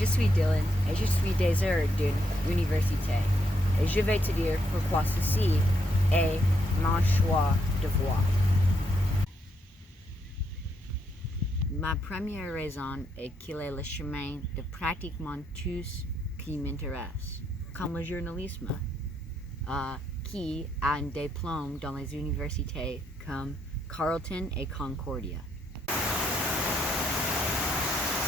Je suis Dylan et je suis des heures d'une université. Et je vais te dire pourquoi ceci est mon choix de voie. Ma première raison est qu'il est le chemin de pratiquement tout ce qui m'intéresse, comme le journalisme, qui a un diplôme dans les universités comme Carleton et Concordia.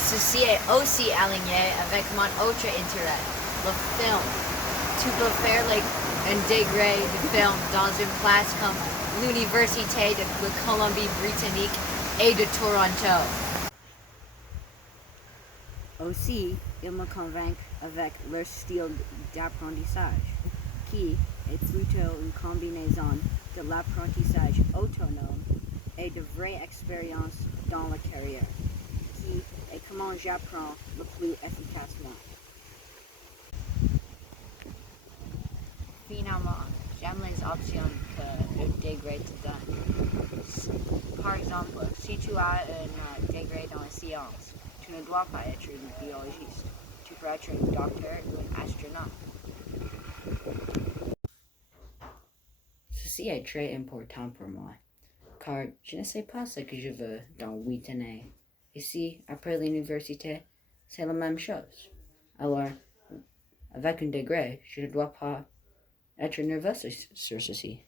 Ceci est aussi aligné avec mon autre intérêt, le film. Tu peux faire un degré de film dans une place comme l'Université de la Colombie-Britannique et de Toronto. Aussi, ils me convainquent avec leur style d'apprentissage, qui est plutôt une combinaison de l'apprentissage autonome et de vraies expériences dans la carrière, qui est comment j'apprends le plus efficacement. Finalement, j'aime les options que le degré te donne. Par exemple, si tu as un degré dans les sciences, tu ne dois pas être un biologiste. Tu peux être un docteur ou un astronaute. Ceci est très important pour moi, car je ne sais pas ce que je veux dans 8 années. Ici, après l'université, c'est la même chose. Alors, avec un degré, je ne dois pas être nerveux sur ceci.